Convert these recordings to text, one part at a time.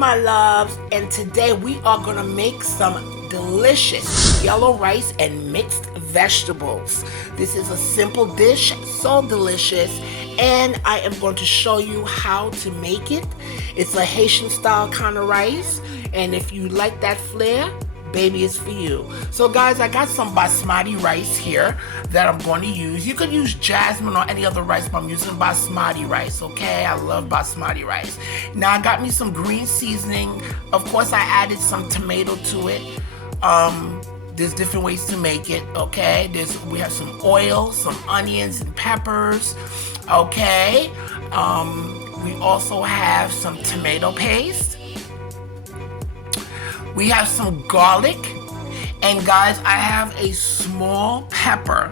my loves, and today we are gonna make some delicious yellow rice and mixed vegetables. This is a simple dish, so delicious, and I am going to show you how to make it. It's a Haitian style kind of rice, and if you like that flair, baby, it's for you. So guys, I got some basmati rice here that I'm going to use. You could use jasmine or any other rice, but I'm using basmati rice, okay? I love basmati rice. Now I got me some green seasoning. Of course, I added some tomato to it. There's different ways to make it, okay? We have some oil, some onions and peppers, okay? We also have some tomato paste. We have some garlic, and guys, I have a small pepper,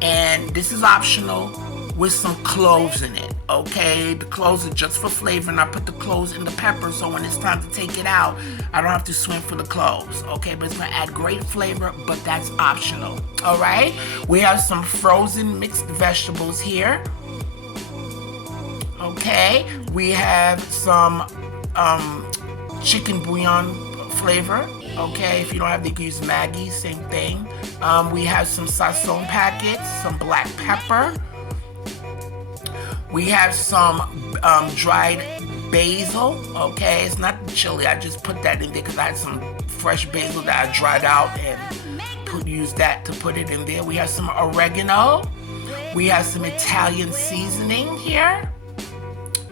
and this is optional, with some cloves in it, okay? The cloves are just for flavor, and I put the cloves in the pepper, so when it's time to take it out, I don't have to swim for the cloves, okay? But it's gonna add great flavor, but that's optional, all right? We have some frozen mixed vegetables here, okay? We have some chicken bouillon flavor, okay? If you don't have, you can use Maggi, same thing. We have some sazon packets, some black pepper. We have some dried basil, okay? It's not chili, I just put that in there because I had some fresh basil that I dried out and used that to put it in there. We have some oregano. We have some Italian seasoning here,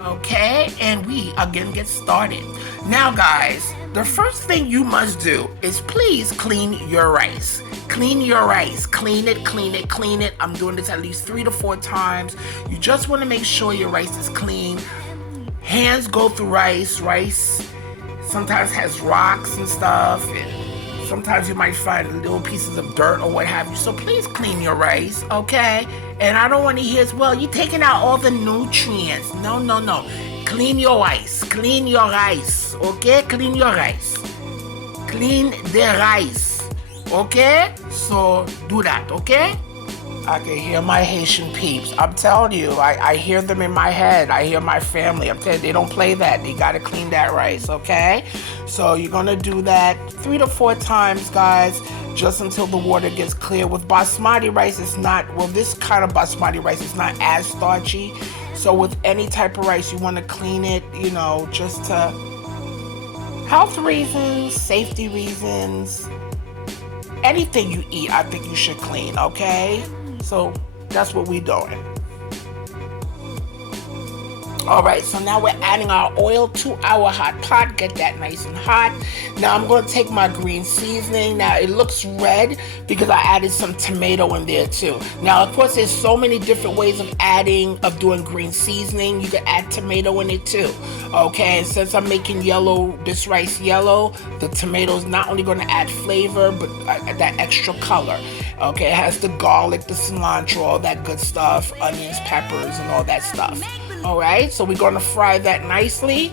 okay? And we are gonna get started. Now guys, the first thing you must do is please clean your rice. Clean your rice. Clean it, clean it, clean it. I'm doing this at least 3 to 4 times. You just want to make sure your rice is clean. Hands go through rice. Rice sometimes has rocks and stuff. And sometimes you might find little pieces of dirt or what have you. So please clean your rice, okay? And I don't want to hear as well, you're taking out all the nutrients. No, no, no. Clean your rice. Clean your rice. Okay? Clean your rice. Clean the rice. Okay? So do that, okay? I can hear my Haitian peeps. I'm telling you, I hear them in my head. I hear my family. I'm telling you, they don't play that. They gotta clean that rice, okay? So you're gonna do that 3 to 4 times, guys, just until the water gets clear. With basmati rice, it's not, well, this kind of basmati rice is not as starchy. So with any type of rice, you want to clean it, you know, just to health reasons, safety reasons. Anything you eat, I think you should clean, okay? So that's what we're doing. All right, so now we're adding our oil to our hot pot. Get that nice and hot. Now I'm going to take my green seasoning. Now it looks red because I added some tomato in there too. Now, of course, there's so many different ways of doing green seasoning. You can add tomato in it too. Okay, and since I'm making this rice yellow, the tomato is not only going to add flavor, but that extra color. Okay, it has the garlic, the cilantro, all that good stuff, onions, peppers, and all that stuff. All right, so we're going to fry that nicely,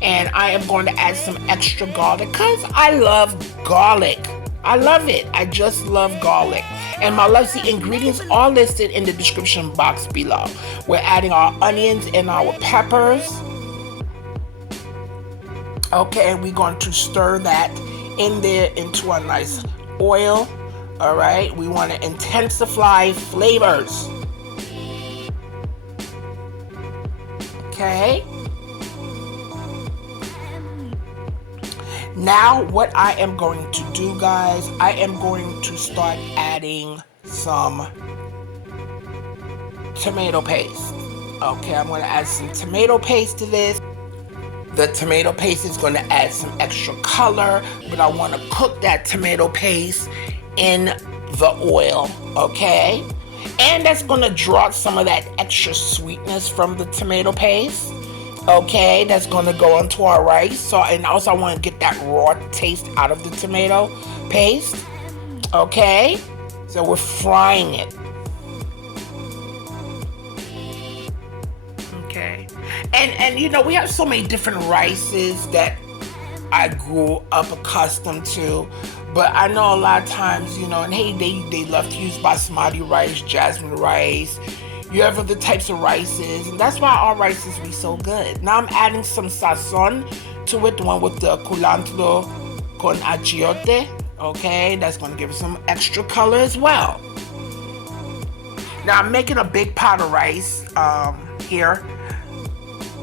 and I am going to add some extra garlic because I love garlic. I love it. I just love garlic. And my loves, the ingredients are listed in the description box below. We're adding our onions and our peppers. Okay, and we're going to stir that in there into a nice oil. All right, we want to intensify flavors. Okay. Now what I am going to do, guys, I am going to start adding some tomato paste. Okay, I'm going to add some tomato paste to this. The tomato paste is going to add some extra color, but I want to cook that tomato paste in the oil, okay? And that's going to draw some of that extra sweetness from the tomato paste. Okay, that's going to go into our rice. So, and also I want to get that raw taste out of the tomato paste. Okay, so we're frying it. Okay, and you know, we have so many different rices that I grew up accustomed to. But I know a lot of times, you know, and hey, they love to use basmati rice, jasmine rice, you have other types of rices, and that's why our rices be so good. Now I'm adding some sazon to it, the one with the culantro con achiote. Okay, that's going to give it some extra color as well. Now I'm making a big pot of rice here.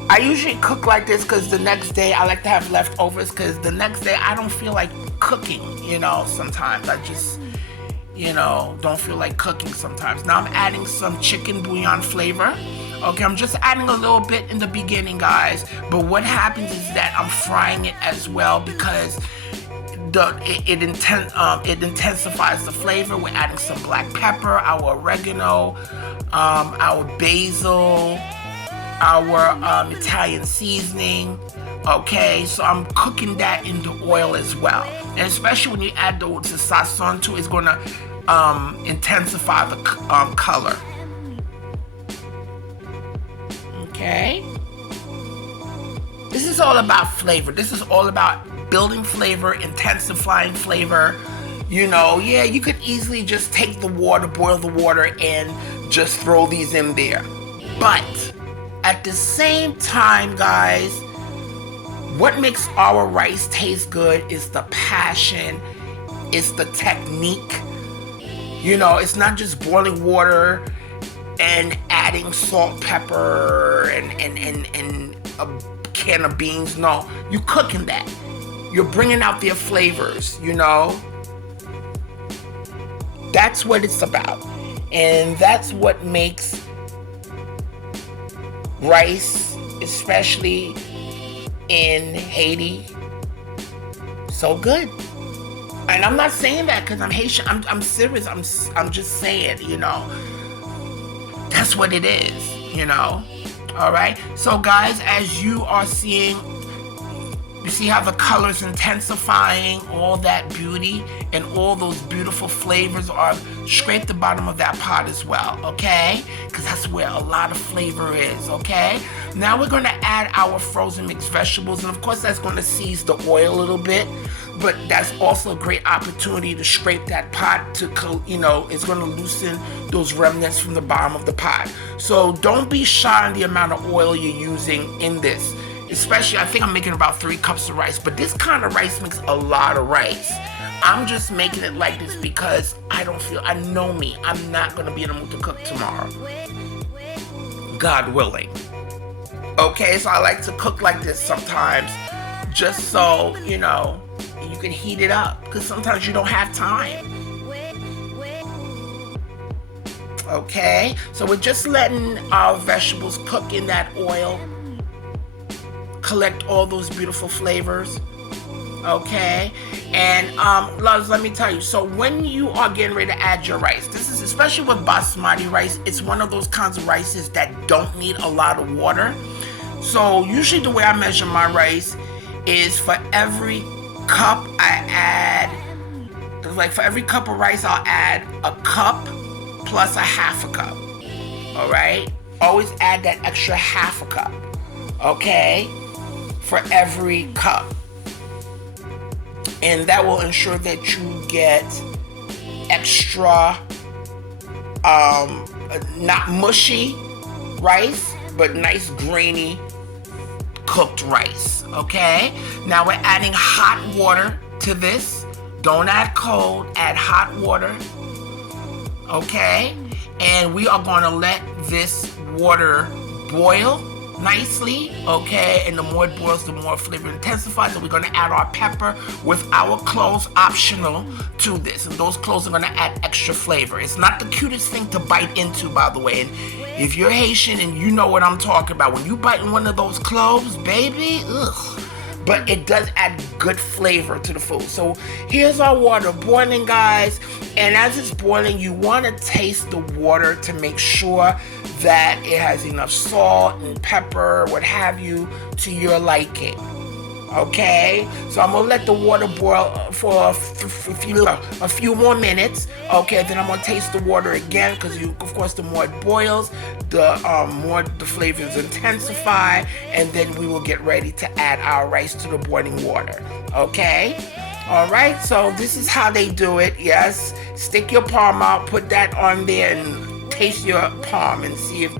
I usually cook like this because the next day I like to have leftovers, because the next day I don't feel like cooking, you know. Sometimes I just, you know, don't feel like cooking sometimes. Now I'm adding some chicken bouillon flavor. Okay, I'm just adding a little bit in the beginning, guys. But what happens is that I'm frying it as well, because it intensifies the flavor. We're adding some black pepper, our oregano, our basil, our Italian seasoning. Okay, so I'm cooking that in the oil as well. And especially when you add the sazon to it, it's going to intensify the color. Okay, this is all about flavor. This is all about building flavor, intensifying flavor. You know, yeah, you could easily just take the water, boil the water, and just throw these in there. But at the same time, guys, what makes our rice taste good is the passion, it's the technique. You know, it's not just boiling water and adding salt, pepper, and a can of beans. No, you're cooking that. You're bringing out their flavors, you know. That's what it's about. And that's what makes rice, especially in Haiti, so good. And I'm not saying that because I'm Haitian. I'm serious. I'm just saying, you know, that's what it is, you know. All right. So guys, as you are seeing, you see how the colors intensifying, all that beauty and all those beautiful flavors are. Scrape the bottom of that pot as well, okay? Because that's where a lot of flavor is, okay? Now we're going to add our frozen mixed vegetables, and of course that's going to seize the oil a little bit, but that's also a great opportunity to scrape that pot to, you know, it's going to loosen those remnants from the bottom of the pot. So don't be shy on the amount of oil you're using in this. Especially, I think I'm making about 3 cups of rice, but this kind of rice makes a lot of rice. I'm just making it like this because I know me, I'm not going to be in the mood to cook tomorrow. God willing. Okay, so I like to cook like this sometimes, just so, you know, you can heat it up, because sometimes you don't have time. Okay, so we're just letting our vegetables cook in that oil, collect all those beautiful flavors. Okay, and loves, let me tell you, so when you are getting ready to add your rice, this is especially with basmati rice, it's one of those kinds of rices that don't need a lot of water. So usually the way I measure my rice is for every cup I add, like for every cup of rice I'll add a cup plus a half a cup. All right, always add that extra half a cup, okay, for every cup. And that will ensure that you get extra, not mushy rice, but nice grainy cooked rice, okay? Now we're adding hot water to this. Don't add cold, add hot water, okay? And we are gonna let this water boil nicely, okay? And the more it boils, the more flavor intensifies. So we're gonna add our pepper with our cloves, optional to this. And those cloves are gonna add extra flavor. It's not the cutest thing to bite into, by the way. And if you're Haitian and you know what I'm talking about, when you bite in one of those cloves, baby, ugh. But it does add good flavor to the food. So here's our water boiling, guys. And as it's boiling, you want to taste the water to make sure that it has enough salt and pepper, what have you, to your liking. Okay, so I'm gonna let the water boil for a few more minutes. Okay, then I'm gonna taste the water again, because of course, the more it boils, the more the flavors intensify, and then we will get ready to add our rice to the boiling water. Okay, all right. So this is how they do it. Yes, stick your palm out, put that on there, and taste your palm and see if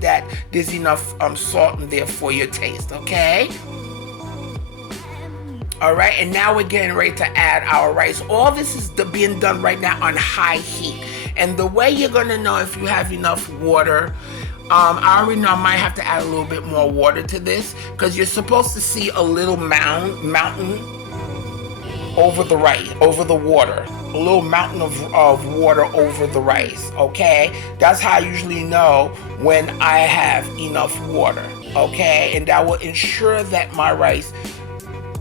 there's enough salt in there for your taste. Okay. All right, and now we're getting ready to add our rice. All this is being done right now on high heat. And the way you're gonna know if you have enough water, I already know I might have to add a little bit more water to this, because you're supposed to see a little mountain over the rice, over the water. A little mountain of water over the rice, okay? That's how I usually know when I have enough water, okay? And that will ensure that my rice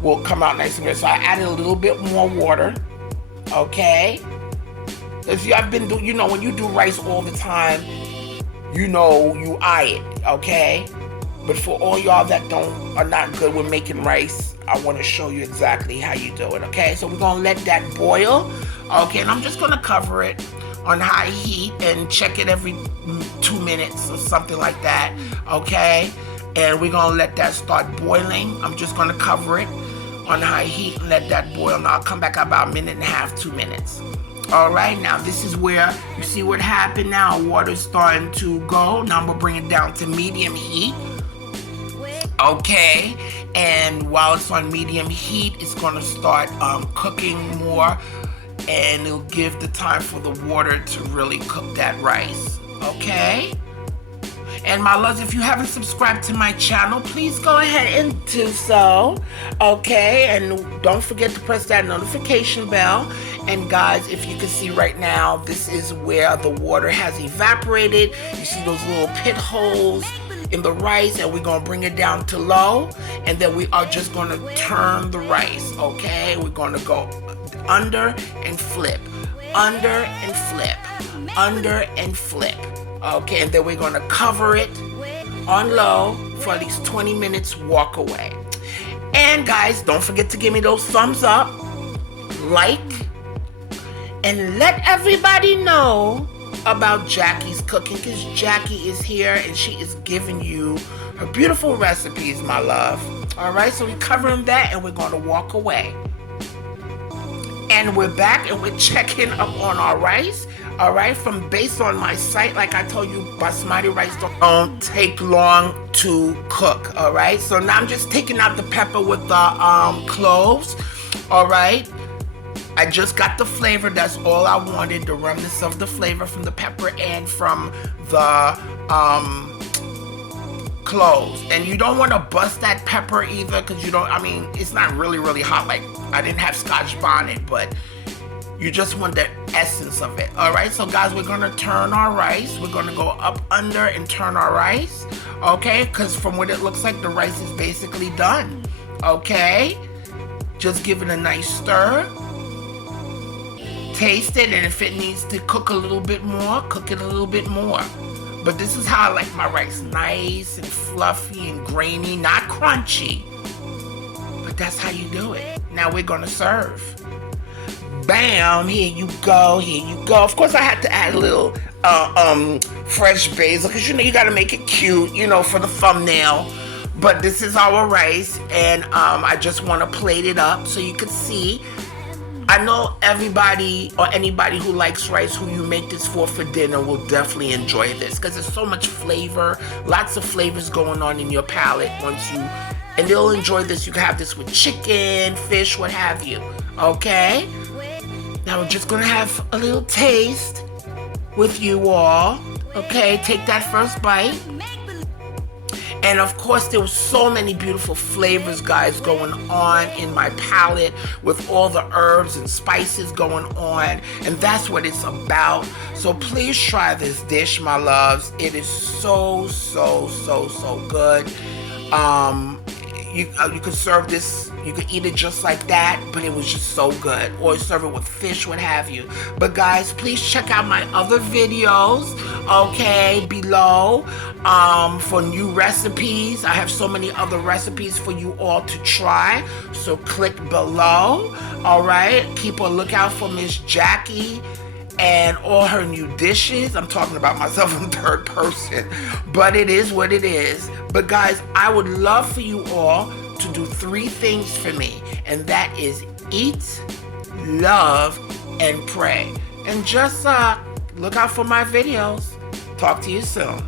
will come out nice and good. So I added a little bit more water, okay? Because I've been doing, you know, when you do rice all the time, you know, you eye it, okay? But for all y'all that are not good with making rice, I want to show you exactly how you do it, okay? So we're going to let that boil, okay? And I'm just going to cover it on high heat and check it every 2 minutes or something like that, okay? And we're going to let that start boiling. I'm just going to cover it on high heat and let that boil. Now I'll come back about 1.5 minutes, 2 minutes. All right, now this is where you see what happened now. Water's starting to go. Now I'm gonna bring it down to medium heat. Okay, and while it's on medium heat, it's gonna start cooking more, and it'll give the time for the water to really cook that rice. Okay? And my loves, if you haven't subscribed to my channel, please go ahead and do so, okay? And don't forget to press that notification bell. And guys, if you can see right now, this is where the water has evaporated. You see those little pit holes in the rice, and we're gonna bring it down to low, and then we are just gonna turn the rice, okay? We're gonna go under and flip, under and flip, under and flip. Okay, and then we're gonna cover it on low for at least 20 minutes, walk away. And guys, don't forget to give me those thumbs up, like, and let everybody know about Jackie's cooking, because Jackie is here and she is giving you her beautiful recipes, my love. All right, so we're covering that and we're gonna walk away. And we're back and we're checking up on our rice. All right, from based on my site, like I told you, Basmati rice don't take long to cook. All right, so now I'm just taking out the pepper with the cloves. All right, I just got the flavor. That's all I wanted, the remnants of the flavor from the pepper and from the cloves. And you don't want to bust that pepper either, because you don't, I mean, it's not really hot. Like, I didn't have Scotch bonnet, but you just want the essence of it. All right, so guys, we're gonna turn our rice. We're gonna go up under and turn our rice, okay? Because from what it looks like, the rice is basically done, okay? Just give it a nice stir. Taste it, and if it needs to cook a little bit more, cook it a little bit more. But this is how I like my rice, nice and fluffy and grainy, not crunchy. But that's how you do it. Now we're gonna serve. Bam, here you go, here you go. Of course I had to add a little fresh basil, because you know you gotta make it cute, you know, for the thumbnail. But this is our rice, and I just want to plate it up so you can see. I know everybody or anybody who likes rice, who you make this for dinner, will definitely enjoy this, because there's so much flavor, lots of flavors going on in your palate and they'll enjoy this. You can have this with chicken, fish, what have you, okay? Now we're just gonna have a little taste with you all, okay? Take that first bite. And of course, there were so many beautiful flavors, guys, going on in my palate, with all the herbs and spices going on, and that's what it's about. So please try this dish, my loves. It is so good. You could serve this, you could eat it just like that, but it was just so good. Or serve it with fish, what have you. But guys, please check out my other videos, okay, below, for new recipes. I have so many other recipes for you all to try. So click below, all right? Keep a lookout for Miss Jackie and all her new dishes. I'm talking about myself in third person, but it is what it is. But guys, I would love for you all to do 3 things for me, and that is eat, love, and pray. And just look out for my videos. Talk to you soon.